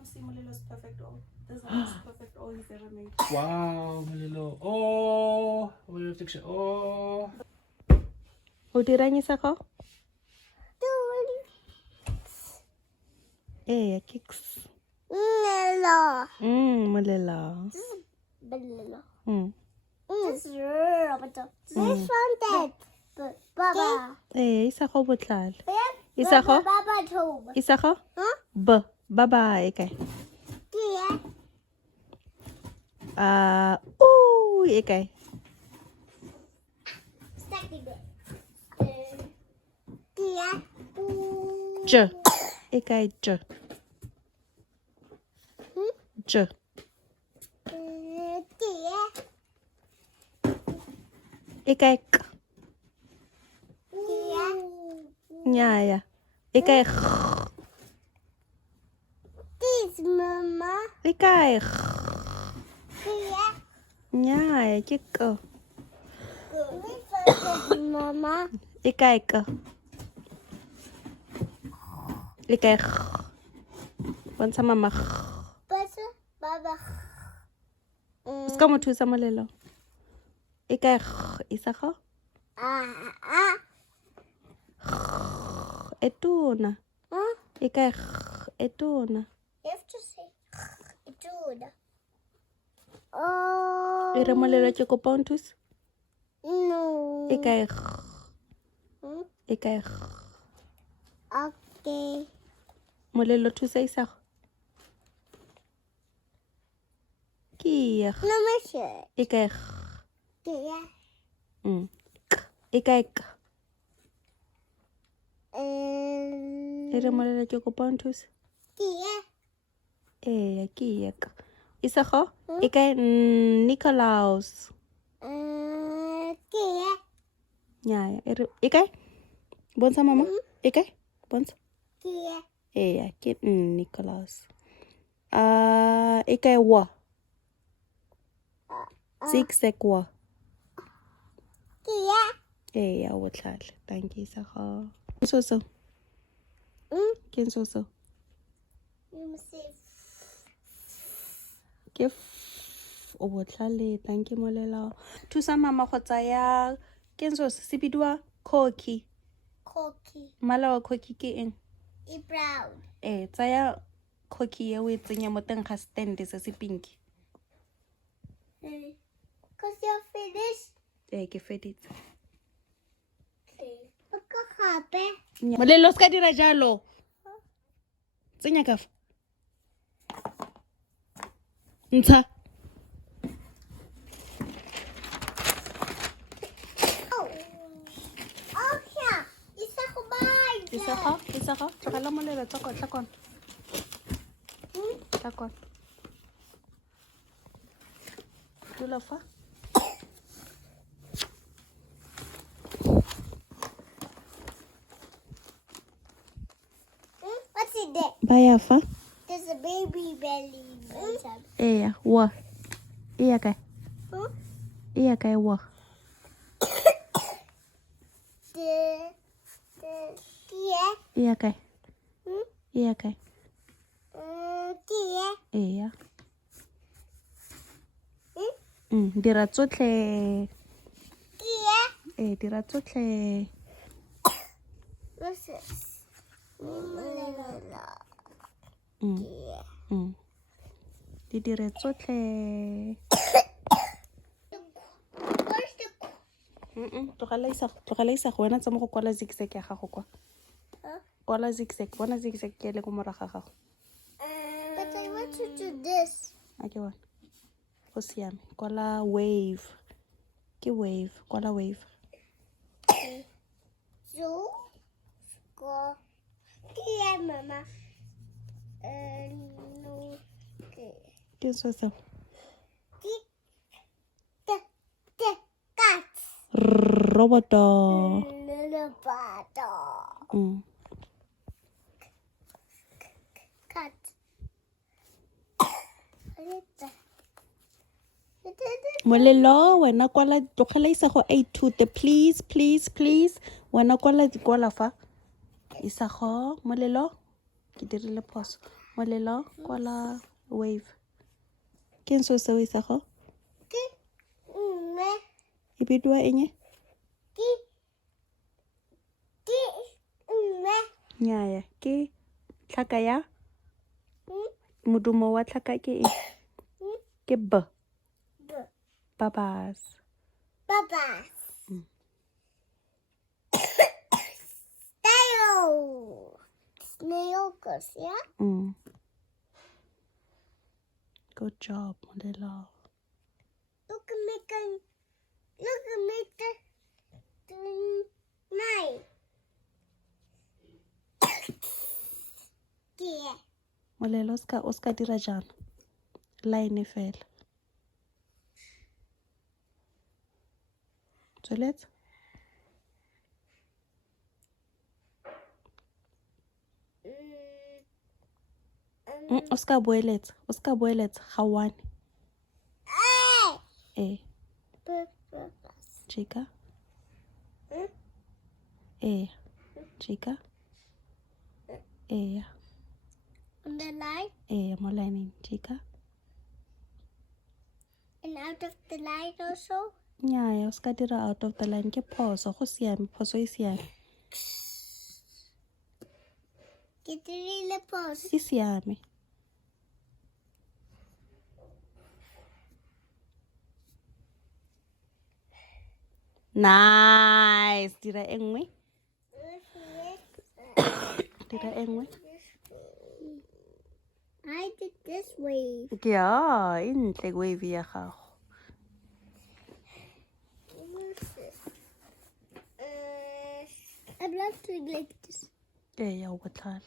come see Molelo's perfect all. This is the most perfect all he's ever made. Wow, Molelo. Oh, Molelo picture. Oh. O dirang isa ko? Kicks. Molelo. This one dead. Baba. Isa ko butlal. Isa ko? Baba too. Isa ko? Huh? Baba ikay. Yeah. Ikay. Second bit. Yeah. J. Ikay J. J. Yeah. Ikay K. Yeah. Nyaya. Ikay K. This mama. Ikay K. Yeah. Nyaya ke K. Mama. Ikay K. Ikay K. Bontsha mama K. Baba. Ska mo thusa Molelo. Ikay K. Isa ko? Etuna. Huh? Ikay K. Etuna. You have to say dude. Oh. Ire Molelo ke kopa o nthuse. No. Ikay K. Hmm? Ikay K. Okay. Molelo thusa isa ko. Ke ya K. No, my shirt. Ikay K. Yeah. K. Ikay K. Um. Ire Molelo ke kopa o nthuse. Yeah. Ke ya K. Isa ko? Ikay Nicolaus. Yeah. Nyaya. Ikay? Bontsha mama? Ikay? Bontsha. Yeah. Ke Nicolaus. Ikay wa. Zigzag wa. Yeah. O botlhale. Thank you sa go. So. Ke so. You must say. Ke o botlhale. Thank you Molelo. Thusa mama go tsaya ke se bidiwa cookie. Cookie. Mmala wa cookie ke eng? E brown. Tsaya cookie o e tsenya mo teng ga stand se se pinki. Because you're finished. Ke feditse. Okay. Look at happy. Molelo ska dira jalo. Tsenya ka fa. Ntsha. Oh, yeah. Isa ko ba? Isa ka. Tsaka Molelo tlakon. Tlakon. Dula fa. What's in there? Baya fa. There's a baby belly. Wa. Iya kai. Huh? Iya kai wa. Yeah. Iya kai. Hmm? Iya kai. Yeah. Iya. Dira tsotlhe. Yeah. Dira tsotlhe. What's this? Yeah. Di dire tsotlhe. Where's the Tlogela isa go wena tsa mo go kwala zigzag ya gago kwa. Kwala zigzag. Bona zigzag ke le go moraga gago. But I want to do this. Ke bona. Go siame. Kwala wave. Ke wave. Kwala wave. So, go. Yeah, Mama. No. Okay. Ke so se. The cat. Roboto. Little bottle. Cat. Molelo wena kwala tlogela isa go A2 the please wena kwala fa isa go Molelo ke dirile phoso Molelo kwala wave. Ke eng seo se o isago? Ke mme. E bidiwa eng? Ke mme. Nnyaya, ke tlhaka ya Mm, modumo wa tlhaka ke eng? mm, Ke B. b. Babas. Baba. Mm. Snail. Snail goes, yeah? Good job, Molelo. Look at me. Look at me. Nine. Yeah. Molelo o ska dira jana. Line fela. Tsweletse. O ska boeletsa. Ga one. Hey. Chika. Mm. Chika. On the line Mo line chika. and out of the line also. Nnyaya, o ska dira out of the line. Ke phoso, go siame. Phoso e siame. Ke dirile phoso. E siame. Nice. Dira e nngwe. Dira e nngwe. I did this way. Yeah, e ntle wave ya gago. What's this? I'm not doing like this. Ya o botlhale.